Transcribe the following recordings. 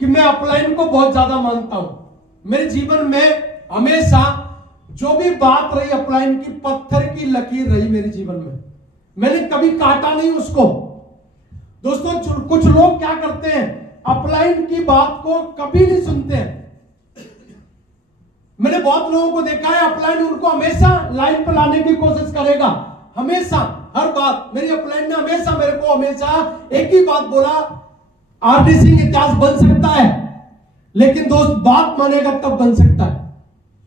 कि मैं अपलाइन को बहुत ज्यादा मानता हूं। मेरे जीवन में हमेशा जो भी बात रही अपलाइन की, पत्थर की लकीर रही मेरे जीवन में। मैंने कभी काटा नहीं उसको। दोस्तों कुछ लोग क्या करते हैं, अपलाइन की बात को कभी नहीं सुनते हैं। मैंने बहुत लोगों को देखा है, अपलाइन उनको हमेशा लाइन पर लाने की कोशिश करेगा, हमेशा हर बात। मेरी अपलाइन ने हमेशा मेरे को एक ही बात बोला, आरडी सिंह इतिहास बन सकता है, लेकिन दोस्त बात मानेगा तब बन सकता है,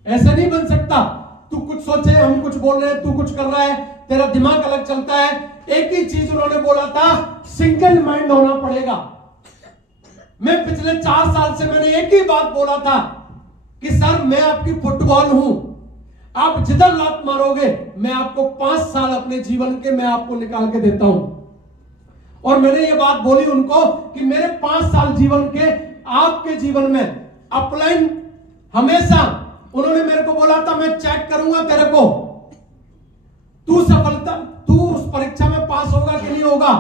ऐसा नहीं बन सकता। तू कुछ सोचे, हम कुछ बोल रहे हैं, तू कुछ कर रहा है, तेरा दिमाग अलग चलता है। एक ही चीज उन्होंने बोला था, सिंगल माइंड होना पड़ेगा। मैं पिछले 4 साल से मैंने एक ही बात बोला था कि सर मैं आपकी फुटबॉल हूं, आप जिधर लात मारोगे मैं आपको 5 साल अपने जीवन के मैं आपको निकाल के देता हूं। और मैंने ये बात बोली उनको कि मेरे 5 साल जीवन के आपके जीवन में अपलाइन हमेशा, उन्होंने मेरे को बोला था मैं चेक करूंगा तेरे को, तू उस परीक्षा में पास होगा कि नहीं होगा।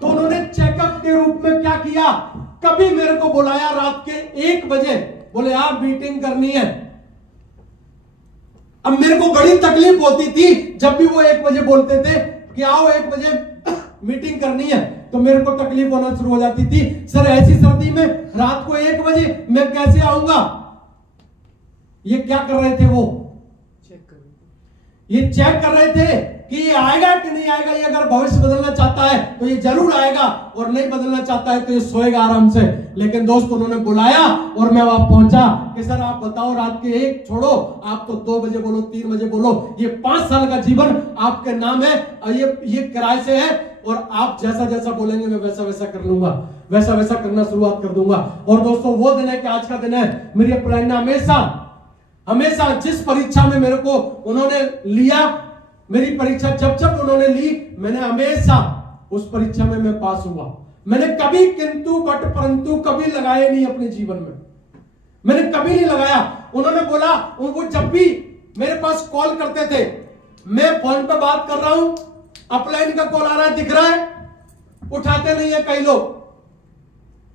तो उन्होंने चेकअप के रूप में क्या किया, कभी मेरे को बुलाया रात के 1 बजे, बोले आप मीटिंग करनी है। अब मेरे को बड़ी तकलीफ होती थी जब भी वो 1 बजे बोलते थे कि आओ 1 बजे मीटिंग करनी है, तो मेरे को तकलीफ होना शुरू हो जाती थी। सर ऐसी सर्दी में रात को 1 बजे मैं कैसे आऊंगा। ये क्या कर रहे थे, वो ये चेक कर रहे थे कि ये आएगा कि नहीं आएगा। ये अगर भविष्य बदलना चाहता है तो ये जरूर आएगा, और नहीं बदलना चाहता है तो ये सोएगा आराम से। लेकिन दोस्त उन्होंने बुलाया और मैं वहां पहुंचा कि सर आप बताओ, रात के 1 छोड़ो, आप तो 2 बजे बोलो, 3 बजे बोलो, ये 5 साल का जीवन आपके नाम है, ये किराए से है, और आप जैसा जैसा बोलेंगे मैं वैसा वैसा कर लूंगा, वैसा वैसा करना शुरुआत कर दूंगा। और दोस्तों वो दिन है कि आज का दिन है। मेरी अपलाइन ने हमेशा जिस परीक्षा में मेरे को उन्होंने लिया, मेरी परीक्षा जब उन्होंने ली, मैंने हमेशा उस परीक्षा में मैं पास हुआ। मैंने कभी किंतु बट परंतु कभी लगाए नहीं अपने जीवन में, मैंने कभी नहीं लगाया। उन्होंने बोला, वो जब भी मेरे पास कॉल करते थे, मैं फोन पे बात कर रहा हूं, अपलाइन का कॉल आ रहा है, दिख रहा है, उठाते नहीं है कई लोग।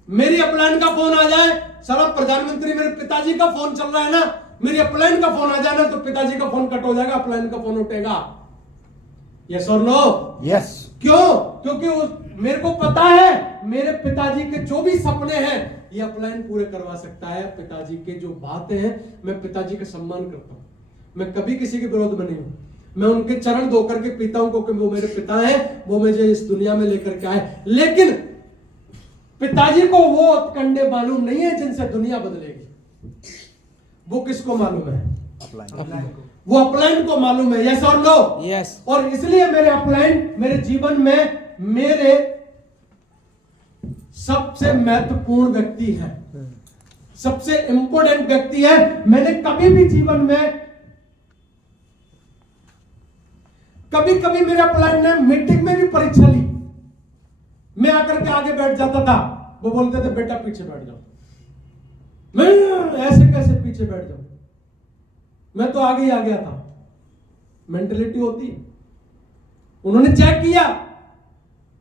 मेरी अपलाइन का फोन आ जाए, सारा प्रधानमंत्री मेरे पिताजी का फोन चल रहा है ना, मेरी अपलाइन का फोन आ जाए ना तो पिताजी का फोन कट हो जाएगा, अपलाइन का फोन उठेगा। यस और नो? यस। क्यों? क्योंकि मेरे को पता है मेरे पिताजी के जो भी सपने हैं ये अपलाइन पूरे करवा सकता है। पिताजी के जो बातें हैं, मैं पिताजी का सम्मान करता हूं, मैं कभी किसी के विरोध में नहीं हूं। मैं उनके चरण धो करके पीता हूं, क्योंकि वो मेरे पिता हैं, वो मुझे इस दुनिया में लेकर के आए। लेकिन पिताजी को वो कंडे मालूम नहीं है जिनसे दुनिया बदलेगी। वो किसको मालूम है? अपलाइन। वो अपलाइन को मालूम है। यस और नो? यस। और इसलिए मेरे अपलाइन मेरे जीवन में मेरे सबसे महत्वपूर्ण व्यक्ति है, सबसे इंपॉर्टेंट व्यक्ति है। मैंने कभी भी जीवन में कभी मेरे अपलाइन ने मीटिंग में भी परीक्षा ली, मैं आकर के आगे बैठ जाता था, वो बोलते थे बेटा पीछे बैठ जाओ। मैं ऐसे कैसे पीछे बैठ जाऊं, मैं तो आगे ही आ गया था। मेंटलिटी होती है। उन्होंने चेक किया,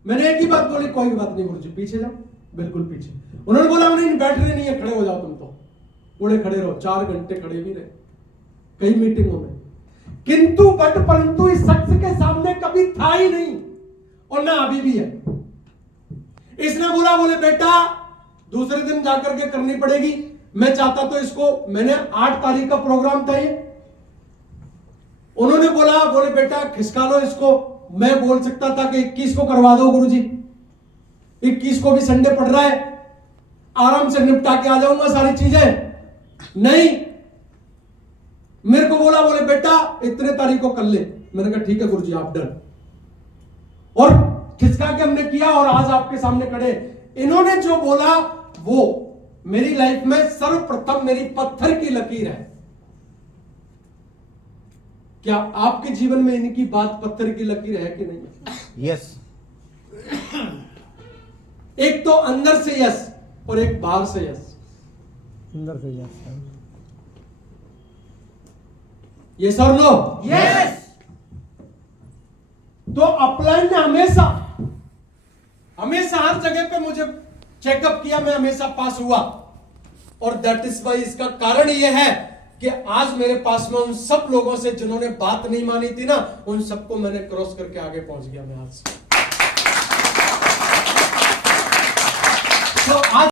मैंने एक ही बात बोली, कोई बात नहीं गुरुजी, पीछे जाओ, बिल्कुल पीछे। उन्होंने बोला नहीं, बैठ रहे नहीं है, खड़े हो जाओ, तुम तो थोड़े खड़े रहो। 4 घंटे खड़े भी रहे कई मीटिंगों में। किंतु बट परंतु इस शख्स के सामने कभी था ही नहीं, और ना अभी भी है। इसने बोले बेटा दूसरे दिन जाकर के करनी पड़ेगी। मैं चाहता तो इसको, मैंने 8 तारीख का प्रोग्राम था ये, उन्होंने बोले बेटा खिसका लो इसको। मैं बोल सकता था कि 21 को करवा दो गुरुजी, 21 को भी संडे पड़ रहा है, आराम से निपटा के आ जाऊंगा सारी चीजें। नहीं, मेरे को बोले बेटा इतने तारीख को कर ले। मैंने कहा ठीक है गुरुजी, आप डन। और खिसका के हमने किया, और आज आपके सामने खड़े। इन्होंने जो बोला वो मेरी लाइफ में सर्वप्रथम मेरी पत्थर की लकीर है। क्या आपके जीवन में इनकी बात पत्थर की लकीर है कि नहीं? यस। एक तो अंदर से यस और एक बाहर से यस। अंदर से यस। यस और नो? यस। तो अपलाइन ने हमेशा हर जगह पे मुझे चेकअप किया, मैं हमेशा पास हुआ। और दैट इज वाई, इसका कारण यह है कि आज मेरे पास में उन सब लोगों से जिन्होंने बात नहीं मानी थी ना, उन सबको मैंने क्रॉस करके आगे पहुंच गया मैं आज।